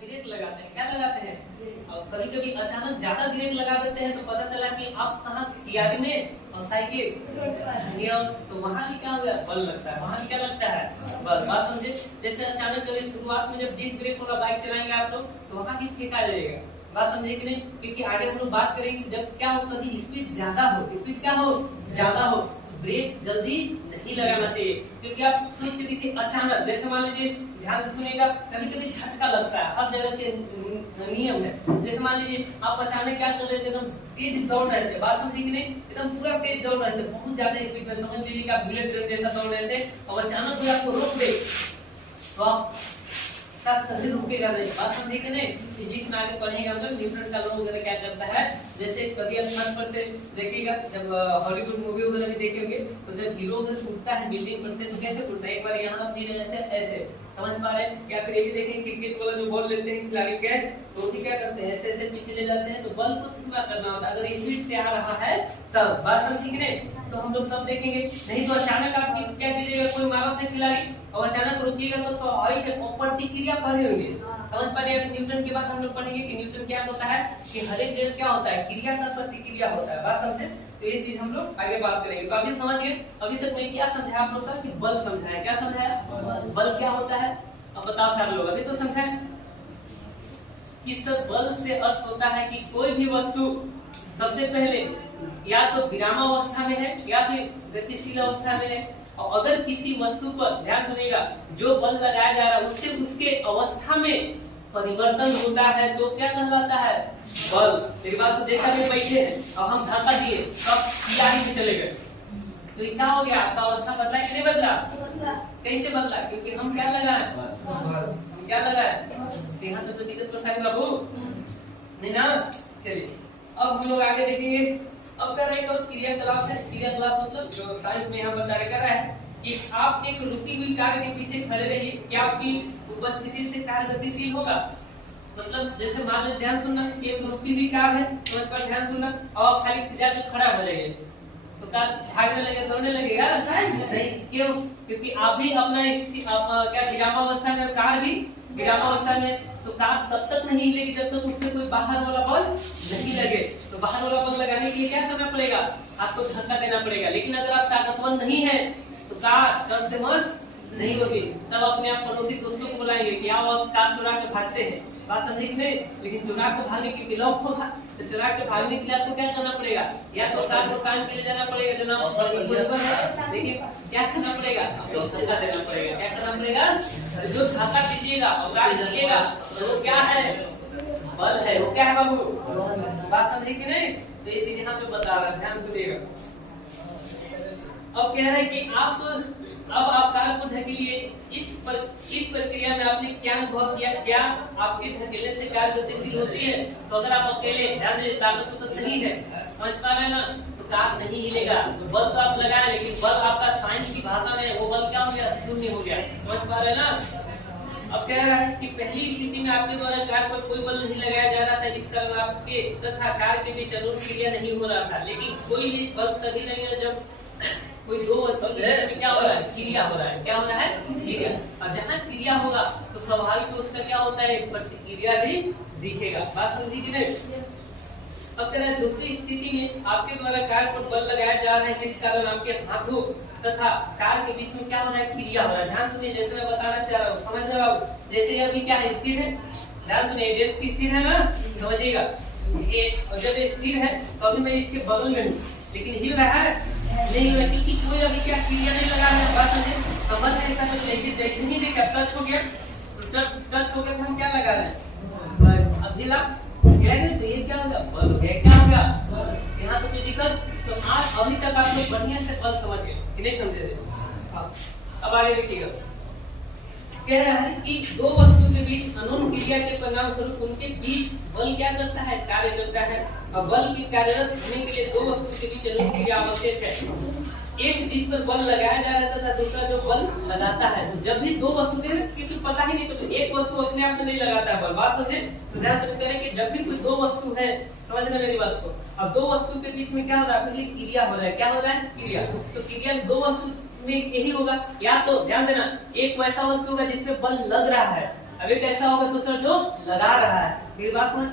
Break लगाते हैं, क्या लगाते हैं। और कभी कभी अचानक ज्यादा ब्रेक लगा देते हैं तो पता चला कि आप कहाँ कियारी में और साइकिल नियम, तो वहां भी क्या हो गया, बल लगता है, वहां भी क्या लगता है, बल। बात समझे। जैसे अचानक कभी शुरुआत में जब डिस्क ब्रेक वाला बाइक चलाएंगे आप लोग तो वहां भी फेंका जाएगा। बात समझे कि नहीं, क्योंकि आगे हम लोग बात करेंगे जब क्या हो, कभी स्पीड ज्यादा हो, स्पीड क्या हो, ज्यादा हो, ब्रेक जल्दी नहीं लगाना चाहिए। क्योंकि आप सोच के देखिए अचानक, जैसे मान लीजिए, ध्यान से सुनिएगा, कभी कभी झटका लगता है, हर जगह के नियम है। जैसे मान लीजिए आप अचानक क्या कर रहे थे, एकदम तेज दौड़ रहे थे, बात समझे कि नहीं, एकदम पूरा तेज दौड़ रहे थे, बहुत ज्यादा स्पीड में, समझ लीजिए कि आप बुलेट ट्रेन जैसा दौड़ रहे थे और अचानक कोई आपको रोक दे तो आप सभी रुकेगा नहीं। बात समझे कि नहीं। फिजिक्स में आगे पढ़ेंगे हम लोग, न्यूटन का लॉ वगैरह क्या करता है। जैसे कभी आप छत पर से देखिएगा, जब हॉलीवुड मूवी वगैरह भी देखेंगे तो जब हीरो उधर उठता है बिल्डिंग पर से तो कैसे उठता है, एक बार यहाँ फिर ऐसे ऐसे, समझ पा रहे हैं। या फिर ये भी देखें क्रिकेट वाला जो बॉल लेते हैं खिलाड़ी कैच, तो भी क्या करते हैं, ऐसे ऐसे पीछे ले जाते हैं, तो बल को कितना करना होता है, अगर स्पीड से आ रहा है तब। बात समझ कि नहीं, तो हम लोग सब देखेंगे। नहीं तो अचानक आप क्या कीजिएगा, कोई मारत है खिलाड़ी और अचानक रुकिएगा तो स्वाभाविक प्रतिक्रिया बढ़े होंगे, समझ पा रहे हैं। न्यूटन के बाद हम लोग पढ़ेंगे कि न्यूटन क्या होता है, कि हर एक चीज क्या होता है, क्रिया का प्रतिक्रिया होता है। बात समझे, तो ये चीज हम लोग आगे बात करेंगे। तो अभी समझिए, अभी तक मैं क्या समझाया आप लोग का, कि बल समझाया, क्या समझाया, बल क्या होता है। अब बताओ सारे लोग, अभी तो समझाए कि सर बल से अर्थ होता है कि कोई भी वस्तु सबसे पहले या तो विरामावस्था में है या फिर गतिशील अवस्था में है, और अगर किसी वस्तु पर, ध्यान सुनिएगा, जो बल लगाया जा रहा है उससे उसके अवस्था में परिवर्तन होता है तो क्या कहलाता है, बल। मेरी बात से देखा नहीं, बैठे हैं और हम धक्का दिए तब कियारी में चले गए, तो क्या हो गया, आपका अवस्था बदला कि नहीं बदला, कैसे बदला, क्योंकि हम क्या लगाए, हम क्या लगाए। यहाँ तो दिक्कत परेशानी बाबू नहीं ना। चलिए अब हम लोग आगे देखेंगे। अब कर रहे हैं क्रियाकलाप है। क्रियाकलाप मतलब जो साइंस में यहाँ बता रहा है कि आप एक रुकी हुई कार के पीछे खड़े रहिए, क्या आपकी उपस्थिति से कार गतिशील होगा। मतलब जैसे मान लीजिए, ध्यान सुनना, एक रुकी हुई कार है तो इस पर ध्यान सुनना, और खाली जाके खड़ा हो जाइए तो कार भागने लगे, दौड़ने लगेगा नहीं। क्यों, क्योंकि आप भी अपना क्या विरामावस्था में, कार भी विरामावस्था में, तो कार तब तक नहीं हिलेगी जब तक उससे कोई बाहर वाला बल नहीं लगे। तो बाहर वाला बल लगाने के लिए क्या करना पड़ेगा, आपको धक्का देना पड़ेगा। लेकिन अगर आप ताकतवर नहीं है तो कार टस से मस नहीं होगी, तब अपने आप पड़ोसी दोस्तों को बुलाएंगे कि आओ कार चुरा के भागते हैं। बात समझे कि नहीं। लेकिन चुरा के भागने की विलोप होगा, तो चुरा के भागने के लिए आपको क्या करना पड़ेगा, या तो कार को कान के लिए जाना पड़ेगा जनाब, लेकिन क्या करना पड़ेगा, आपको धक्का देना पड़ेगा। क्या करना पड़ेगा, जो धक्का दीजिएगा और कार गिरेगा तो वो क्या है, बल है। वो क्या है बाबू, बात समझे कि नहीं। तो ये चीज यहाँ पे बता रहा है, ध्यान सुनिएगा। अब कह रहा है कि आप कार को ढकेलिए। इस प्रक्रिया में आपने क्या अनुभव किया, क्या आपके ढकेलने से कार गतिशील होती है। तो अगर आप अकेले, ध्यान दीजिए, ताकत तो नहीं है, समझ पा रहे हैं ना, तो कार नहीं हिलेगा। तो बल तो आप लगाए, लेकिन बल आपका साइंस की भाषा में वो बल क्या हो गया, शून्य हो गया। समझ पा रहे हैं ना। अब कह रहा है कि पहली स्थिति में आपके द्वारा कार पर कोई बल नहीं लगाया जा रहा था, जिस कारण आपके तथा कार के बीच अनुरूप क्रिया नहीं हो रहा था। लेकिन कोई बल तभी नहीं है जब कोई दो वस्तु है, क्या हो रहा है, क्रिया हो रहा है। क्या हो रहा है, क्रिया। और जहाँ क्रिया होगा तो स्वाभाविक उसका क्या होता है, प्रतिक्रिया भी दिखेगा। बात समझी कि नहीं। अब कह रहा है दूसरी स्थिति में आपके द्वारा कार पर बल लगाया जा रहा है, जिस कारण आपके हाथों तथा कार के बीच में क्या हो रहा है, क्रिया हो रहा है। ध्यान सुनिए, जैसे मैं बताना चाह रहा हूँ, समझ रहे हो आप। जैसे अभी क्या है, स्थिर है, ध्यान सुनिए, डेस्क स्थिर है ना, समझिएगा। ये जब स्थिर है तो अभी मैं इसके बगल में हूँ, लेकिन हिल रहा है नहीं हुआ, क्योंकि कोई अभी क्या क्रिया नहीं लगा है। बात समझ नहीं था। तो जैसे ही देखा टच हो गया, तो टच हो गया तो हम क्या लगा रहे हैं, अब हिला, तो ये क्या हो गया, बल हो गया। क्या हो गया, यहाँ तो कोई दिक्कत। तो आज अभी तक आप लोग बढ़िया से बल समझ गए कि नहीं समझे थे। अब आगे देखिएगा, कह रहा है कि दो वस्तु के बीच अनोन क्रिया के परिणाम स्वरूप उनके बीच बल क्या करता है, कार्य करता है। और बल की कार्यरत होने के लिए दो वस्तु के बीच अनोन क्रिया आवश्यक है। एक जिस पर बल लगाया जा रहा था, दूसरा जो बल लगाता है। जब भी दो वस्तु थे, किसी को पता ही नहीं, तो एक वस्तु अपने आप में नहीं लगाता है बल। बात समझे, ध्यान से करें कि जब भी कोई दो वस्तु है, समझना मेरी बात को। अब दो वस्तु के बीच में क्या हो रहा है, पहले क्रिया हो रहा है। क्या हो रहा है, क्रिया। तो क्रिया दो वस्तु में यही होगा, या तो ध्यान देना, एक वैसा वस्तु होगा जिसपे बल लग रहा है, अब एक ऐसा होगा दूसरा जो लगा रहा है। फिर बात समझ